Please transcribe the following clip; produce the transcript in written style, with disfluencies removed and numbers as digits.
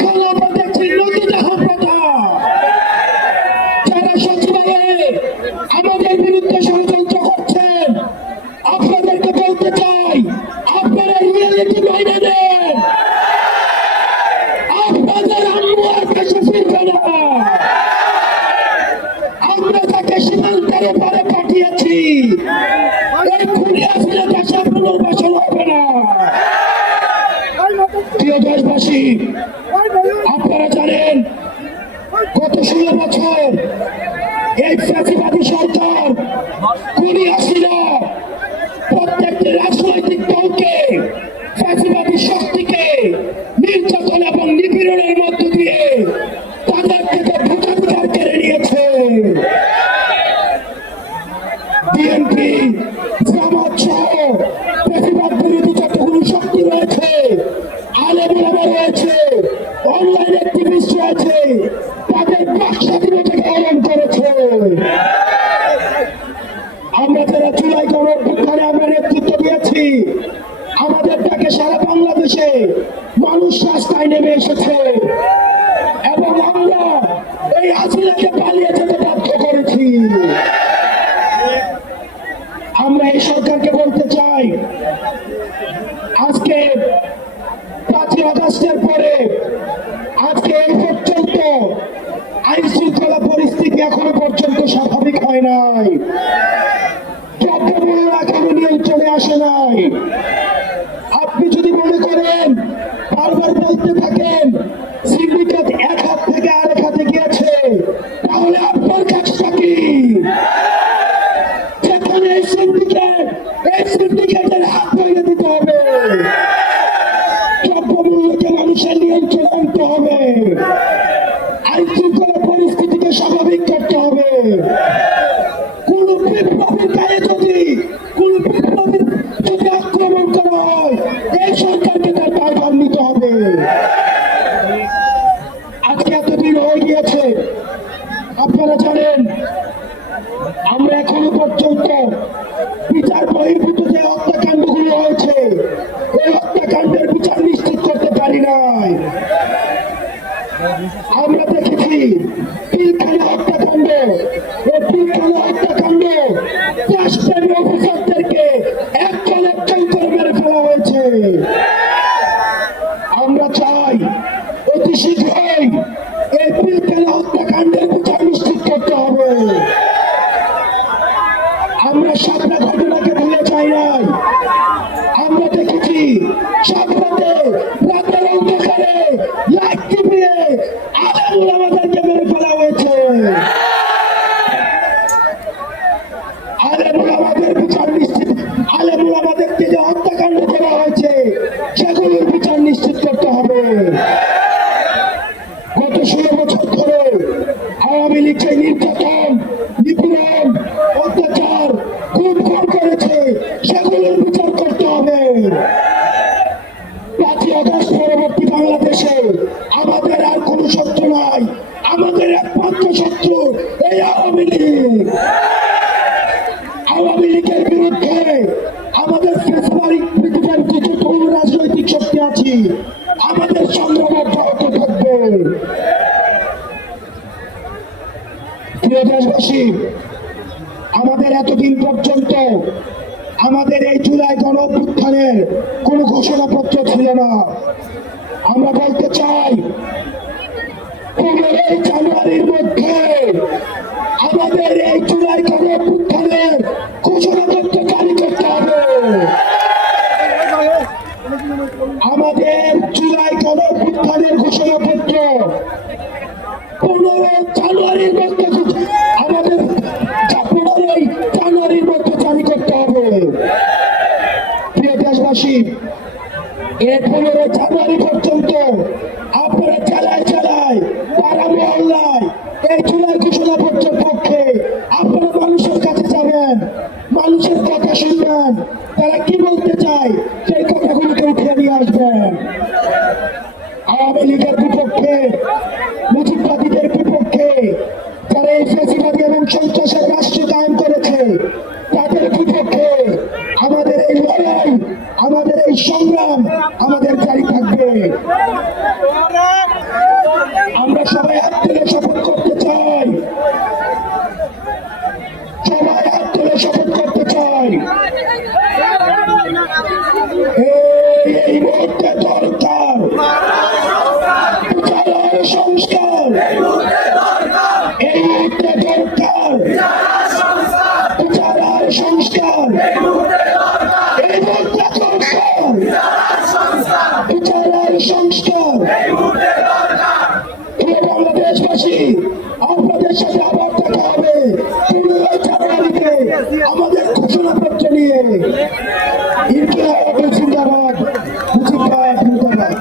এখন আমরা দেখছি নতুন প্রথা, যারা সচিবালয়ে আমাদের বিরুদ্ধে ষড়যন্ত্র করছেন। আপনাদেরকে বলতে চাই, আপনারা রিয়েলিটি মাইনে নেন। আপনাদের আম্মু আর দেশে ফিরবে না। আমরা তাকে সীমান্তের পারে পাঠিয়েছি, এই খুনি আসলে দেশে পুনর্বাসন হবে না। প্রিয় দেশবাসী, আপনারা জানেন গত 16 বছর এই ফ্যাসিবাদী সরকার খুনি হাসিনা প্রত্যেকটি রাজনৈতিক দলকে, ফ্যাসিবাদী শক্তিকে নির্যাতন এবং নিপীড়নের মধ্য দিয়ে তাদের থেকে ভোটাধিকার কেড়ে নিয়েছে। বিএনপি, জামাত সহ ফ্যাসিবাদ বিরোধী যতগুলো শক্তি রয়েছে, আলেম ওলামা রয়েছে, অনলাইন অ্যাক্টিভিস্ট রয়েছে, তাদের স্বাধীনতাকে হরণ করেছে। আমরা যারা জুলাই গণঅভ্যুত্থানে আমরা নেতৃত্ব দিয়েছি, আমাদের তাকে সারা বাংলাদেশে মানুষ রাস্তায় নেমে এসেছে এবং আমরা এই হাসিনাকে পালিয়ে যেতে বাধ্য করেছি। আমরা এই সরকারকে বলতে চাই, আজকে 5ই আগস্টের পরে আজকে এই পর্যন্ত আইন শৃঙ্খলা পরিস্থিতি এখনো পর্যন্ত স্বাভাবিক হয় নাই, দ্রব্যমূল্য এখনো নিয়ন্ত্রণে আসে নাই। আপনি যদি মনে করেন, বারবার বলতে থাকেন সিন্ডিকেট এক হাত থেকে আরেক হাতে গিয়েছে, তাহলে আপনার কাজটা কি? যেখানে এই সিন্ডিকেটের হাত ভেঙে দিতে হবে, দ্রব্যমূল্যকে মানুষের নিয়ন্ত্রণ আনতে হবে, আইন শৃঙ্খলা পরিস্থিতিকে স্বাভাবিক করতে হবে। কোন বিপ্লবীর গায়ে যদি আক্রমণ করা হয়, এই সরকারকে তার দায়ভার নিতে হবে। আজকে এতদিন হয়ে গিয়েছে, আপনারা জানেন আমরা এখনো পর্যন্ত বিচার বহির্ভূত যে হত্যাকাণ্ডগুলো হয়েছে, এই হত্যাকাণ্ডের বিচার নিশ্চিত করতে পারি নাই। আমরা দেখেছি পিলখানা হত্যাকাণ্ড, এই পিলখানা হত্যাকাণ্ড দেশপ্রেমী অফিসারদেরকে একজন করে মেরে ফেলা হয়েছে। আমরা চাই অতি শীঘ্রই এই পিলখানা হত্যাকাণ্ডের বিচার নিশ্চিত করতে হবে। আমরা সাপড়া ঘটনাকে ভুলে চাই নাই। আমরা দেখেছি সাপড়াতে রাতের অন্ধকারে লাইট টিপিয়ে আলেম ওলামাদেরকে মেরে ফেলা হয়েছে। আলেম ওলামাদের বিচার নিশ্চিত, আলেম ওলামাদেরকে যে হত্যাকাণ্ড করা হয়েছে সেগুলোর বিচার নিশ্চিত করতে হবে। গত 16 বছর ধরে আওয়ামী লীগ যে নির্যাতন, নিপীড়ন, অত্যাচার, খুন করেছে সেগুলোর বিচার করতে হবে। 5ই আগস্ট পরবর্তী বাংলাদেশে আমাদের আর কোনো শত্রু নাই, আমাদের একমাত্র শত্রু এই আওয়ামী লীগ। আওয়ামী লীগের বিরুদ্ধে আমাদের পৃথিবীর কিছু তরুণ রাজনৈতিক শক্তি আছে, আমাদের সংগ্রাম অব্যাহত থাকবে। প্রিয় দেশবাসী, আমাদের এতদিন পর্যন্ত আমাদের এই জুলাই গণঅভ্যুত্থানের কোনো ঘোষণাপত্র ছিল না। আমরা বলতে চাই 15 জানুয়ারির মধ্যে আমাদের এই জুলাই গণঅভ্যুত্থানের ঘোষণাপত্র জারি করতে হবে। আমাদের জুলাই গণঅভ্যুত্থানের ঘোষণাপত্র 15 জানুয়ারির মধ্যে, আমাদের 15 জানুয়ারির মধ্যে জারি করতে হবে। প্রিয় দেশবাসী, এই 15 জানুয়ারি পর্যন্ত আপনারা জেলায় জেলায়, পাড়া মহল্লায় এই জুলাই ঘোষণাপত্রের পক্ষে আপনারা মানুষের কাছে যাবেন, মানুষের কথা শুনবেন, তারা কি বলতে চায় সেই কথাগুলোকে উঠিয়ে নিয়ে আসবেন। আওয়ামী লীগের বিপক্ষে, মুজিববাদীদের বিপক্ষে, যারা এই ফ্যাসিবাদী এবং সন্ত্রাসের রাষ্ট্র কায়েম করেছে তাদের বিপক্ষে আমাদের এই লড়াই, আমাদের এই সংগ্রাম আমাদের জারি থাকবে। বিচারের সংস্কার প্রিয় বাংলাদেশবাসী, আপনাদের সাথে আবার দেখা হবে 15 জানুয়ারিতে আমাদের ঘোষণাপত্র নিয়ে। ইনকিলাব জিন্দাবাদ, মুজিববাদ মুর্দাবাদ।